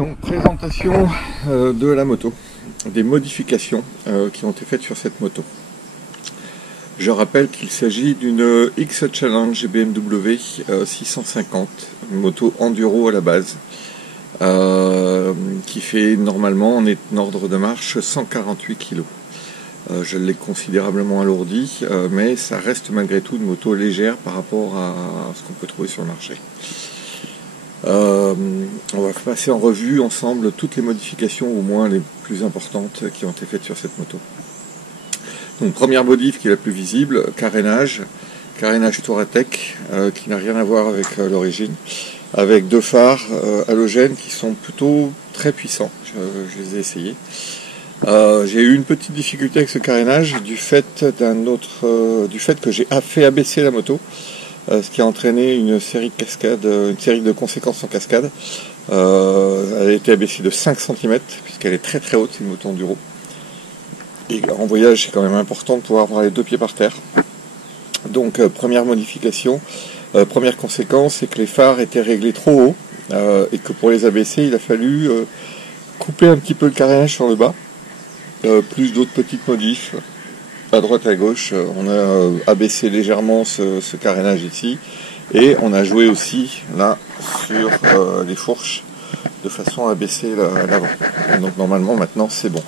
Donc présentation de la moto, des modifications qui ont été faites sur cette moto. Je rappelle qu'il s'agit d'une X-Challenge BMW 650, une moto enduro à la base, qui fait normalement en ordre de marche 148 kg. Je l'ai considérablement alourdi, mais ça reste malgré tout une moto légère par rapport à ce qu'on peut trouver sur le marché. On va passer en revue ensemble toutes les modifications, au moins les plus importantes, qui ont été faites sur cette moto. Donc première modif qui est la plus visible, carénage Touratech, qui n'a rien à voir avec l'origine, avec deux phares halogènes qui sont plutôt très puissants. Je les ai essayés. J'ai eu une petite difficulté avec ce carénage du fait que j'ai fait abaisser la moto, ce qui a entraîné une série de cascades, une série de conséquences en cascade. Elle a été abaissée de 5 cm puisqu'elle est très très haute, c'est une moto enduro. Et en voyage, c'est quand même important de pouvoir avoir les deux pieds par terre. Donc première modification, première conséquence, c'est que les phares étaient réglés trop haut et que pour les abaisser, il a fallu couper un petit peu le carénage sur le bas, plus d'autres petites modifs. À droite à gauche, on a abaissé légèrement ce carénage ici et on a joué aussi là sur les fourches de façon à abaisser l'avant. Donc normalement maintenant c'est bon.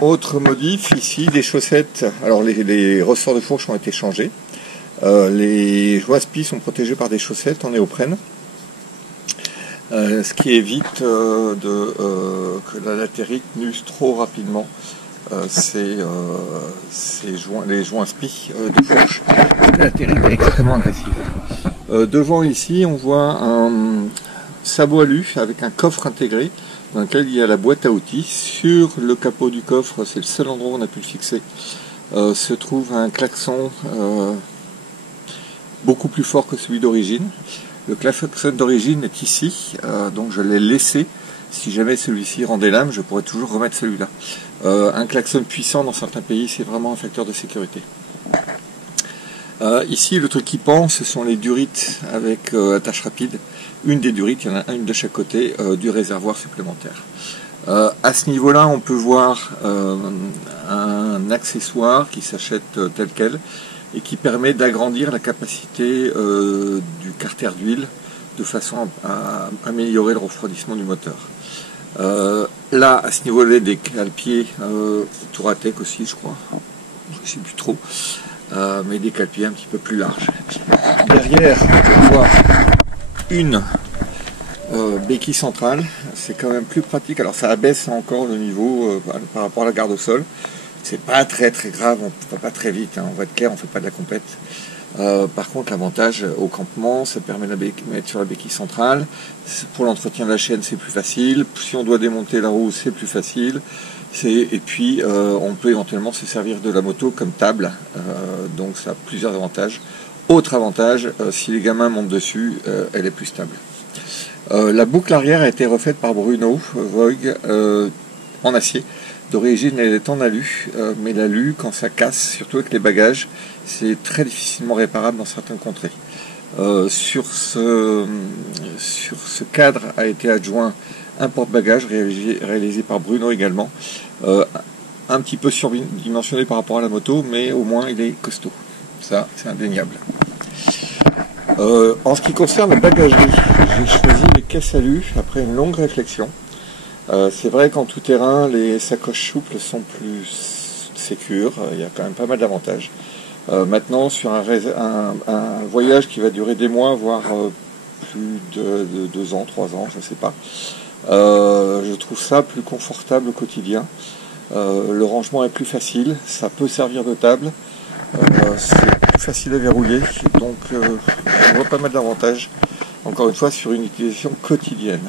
Autre modif ici, des chaussettes. Alors les ressorts de fourche ont été changés. Les joints-spies sont protégés par des chaussettes en néoprène. Ce qui évite que la latérique n'use trop rapidement les joints spies de fourche. La latérique est extrêmement agressive. Devant ici, on voit un sabot alu avec un coffre intégré dans lequel il y a la boîte à outils. Sur le capot du coffre, c'est le seul endroit où on a pu le fixer, se trouve un klaxon beaucoup plus fort que celui d'origine. Le klaxon d'origine est ici, donc je l'ai laissé. Si jamais celui-ci rendait l'âme, je pourrais toujours remettre celui-là. Un klaxon puissant dans certains pays, c'est vraiment un facteur de sécurité. Ici, le truc qui pend, ce sont les durites avec attache rapide. Une des durites, il y en a une de chaque côté, du réservoir supplémentaire. À ce niveau-là, on peut voir un accessoire qui s'achète tel quel et qui permet d'agrandir la capacité du carter d'huile de façon à améliorer le refroidissement du moteur. Là, à ce niveau-là, des cale-pieds Touratech aussi, je crois. Je ne sais plus trop. Mais des cale-pieds un petit peu plus larges. Derrière, on voit une béquille centrale. C'est quand même plus pratique. Alors ça abaisse encore le niveau par rapport à la garde au sol. C'est pas très très grave, on ne va pas très vite, hein. On va être clair, on ne fait pas de la compète. Par contre, l'avantage au campement, ça permet de mettre sur la béquille centrale. Pour l'entretien de la chaîne, c'est plus facile. Si on doit démonter la roue, c'est plus facile. Et puis, on peut éventuellement se servir de la moto comme table. Donc, ça a plusieurs avantages. Autre avantage, si les gamins montent dessus, elle est plus stable. La boucle arrière a été refaite par Bruno Voigt en acier. D'origine, elle est en alu, mais l'alu, quand ça casse, surtout avec les bagages, c'est très difficilement réparable dans certaines contrées. Sur ce cadre a été adjoint un porte-bagages réalisé par Bruno également, un petit peu surdimensionné par rapport à la moto, mais au moins il est costaud. Ça, c'est indéniable. En ce qui concerne la bagagerie, j'ai choisi les caisses alu après une longue réflexion. C'est vrai qu'en tout terrain, les sacoches souples sont plus sécures, il y a quand même pas mal d'avantages. Maintenant, sur un voyage qui va durer des mois, voire plus de 2 ans, 3 ans, je ne sais pas, je trouve ça plus confortable au quotidien. Le rangement est plus facile, ça peut servir de table, c'est plus facile à verrouiller, donc on voit pas mal d'avantages, encore une fois, sur une utilisation quotidienne.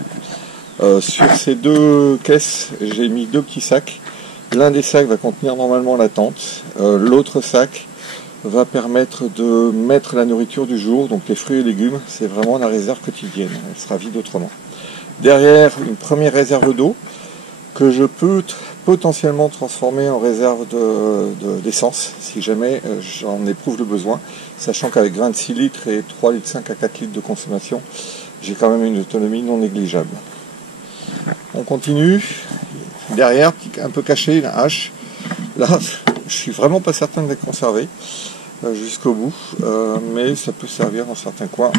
Sur ces deux caisses, j'ai mis 2 petits sacs. L'un des sacs va contenir normalement la tente. L'autre sac va permettre de mettre la nourriture du jour, donc les fruits et légumes. C'est vraiment la réserve quotidienne. Elle sera vide autrement. Derrière, une première réserve d'eau que je peux potentiellement transformer en réserve d'essence si jamais j'en éprouve le besoin, sachant qu'avec 26 litres et 3,5 litres à 4 litres de consommation, j'ai quand même une autonomie non négligeable. On continue. Derrière, un peu caché, une hache. Là, je suis vraiment pas certain de les conserver jusqu'au bout, mais ça peut servir dans certains coins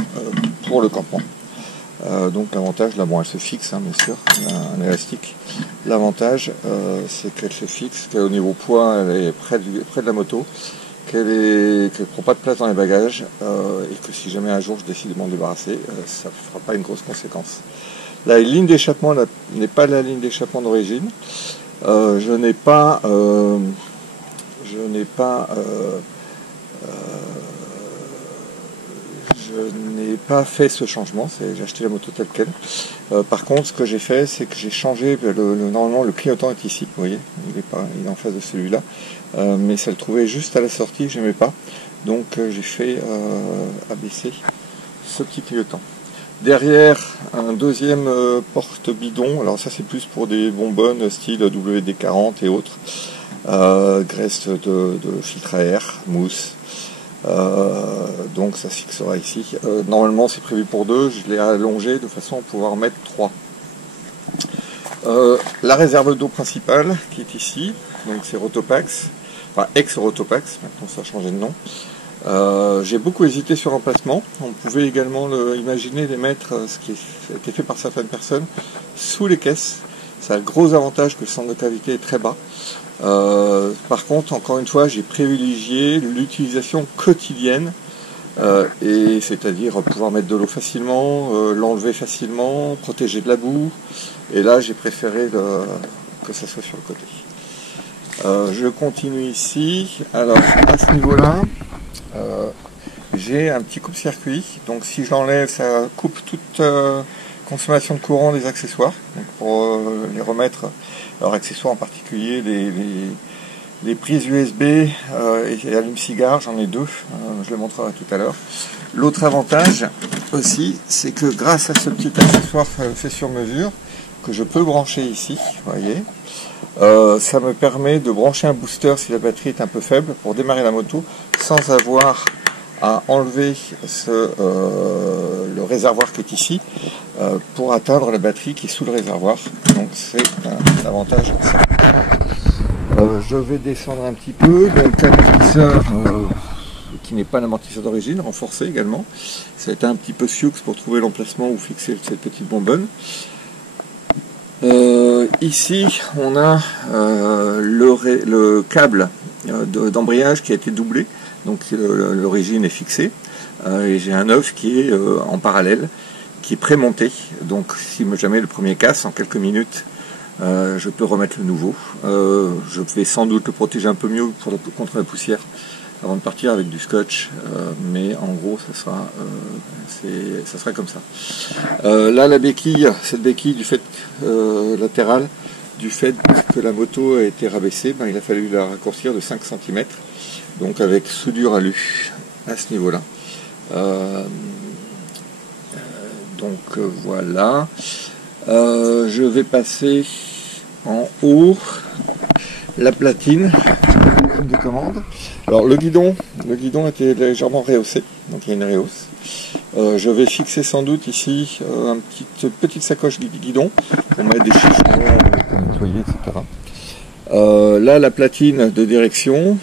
pour le campement. Donc l'avantage, là, bon, elle se fixe, hein, bien sûr, un élastique. L'avantage, c'est qu'elle se fixe, qu'au niveau poids, elle est près de la moto, qu'elle ne prend pas de place dans les bagages, et que si jamais un jour je décide de m'en débarrasser, ça ne fera pas une grosse conséquence. La ligne d'échappement n'est pas la ligne d'échappement d'origine. Je n'ai pas fait ce changement, j'ai acheté la moto telle quelle. Par contre, ce que j'ai fait, c'est que j'ai changé, normalement le clignotant est ici, vous voyez, il est en face de celui-là, mais ça le trouvait juste à la sortie, je n'aimais pas, donc j'ai fait abaisser ce petit clignotant. Derrière, un deuxième porte-bidon, alors ça c'est plus pour des bonbonnes style WD-40 et autres, graisse de filtre à air, mousse. Donc ça se fixera ici. Normalement c'est prévu pour 2, je l'ai allongé de façon à pouvoir mettre 3. La réserve d'eau principale qui est ici, donc c'est Rotopax, enfin ex-Rotopax, maintenant ça a changé de nom. J'ai beaucoup hésité sur l'emplacement. On pouvait également imaginer les mettre, ce qui a été fait par certaines personnes, sous les caisses. Ça a le gros avantage que le centre de gravité est très bas. Par contre, encore une fois, j'ai privilégié l'utilisation quotidienne, et c'est-à-dire pouvoir mettre de l'eau facilement, l'enlever facilement, protéger de la boue. Et là, j'ai préféré que ça soit sur le côté. Je continue ici. Alors, à ce niveau-là, j'ai un petit coupe-circuit. Donc, si je l'enlève, ça coupe toute consommation de courant des accessoires. Donc, pour les remettre, leurs accessoires en particulier, les prises USB et allume-cigare, j'en ai 2, je le montrerai tout à l'heure. L'autre avantage aussi, c'est que grâce à ce petit accessoire fait sur mesure, que je peux brancher ici, vous voyez, ça me permet de brancher un booster si la batterie est un peu faible pour démarrer la moto sans avoir à enlever le réservoir qui est ici pour atteindre la batterie qui est sous le réservoir. Donc c'est un avantage. Je vais descendre un petit peu. Donc l'amortisseur qui n'est pas l'amortisseur d'origine, renforcé également. Ça a été un petit peu sioux pour trouver l'emplacement où fixer cette petite bonbonne. Ici on a le câble d'embrayage qui a été doublé. Donc l'origine est fixée, et j'ai un œuf qui est en parallèle, qui est prémonté. Donc si jamais le premier casse, en quelques minutes, je peux remettre le nouveau. Je vais sans doute le protéger un peu mieux contre la poussière avant de partir avec du scotch, mais en gros ça sera comme ça. Là la béquille, cette béquille du fait latérale, du fait que la moto a été rabaissée, il a fallu la raccourcir de 5 cm. Donc avec soudure alu à ce niveau-là. Voilà. Je vais passer en haut la platine de commande. Alors le guidon était légèrement rehaussé, donc il y a une rehausse. Je vais fixer sans doute ici une petite sacoche guidon pour mettre des chiffons, pour nettoyer, etc. Là la platine de direction,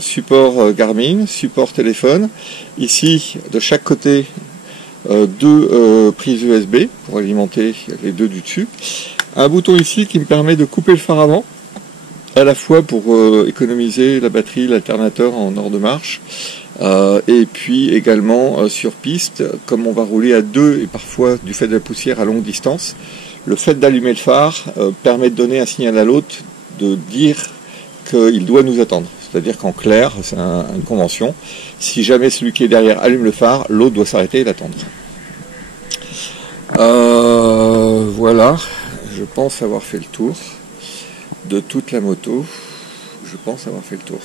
support Garmin, support téléphone. Ici de chaque côté 2 prises USB pour alimenter les 2 du dessus. Un bouton ici qui me permet de couper le phare avant, à la fois pour économiser la batterie, l'alternateur en hors de marche, et puis également sur piste, comme on va rouler à 2 et parfois du fait de la poussière à longue distance, le fait d'allumer le phare permet de donner un signal à l'autre de dire qu'il doit nous attendre. C'est-à-dire qu'en clair, c'est une convention, si jamais celui qui est derrière allume le phare, l'autre doit s'arrêter et l'attendre. Voilà, je pense avoir fait le tour de toute la moto. Je pense avoir fait le tour.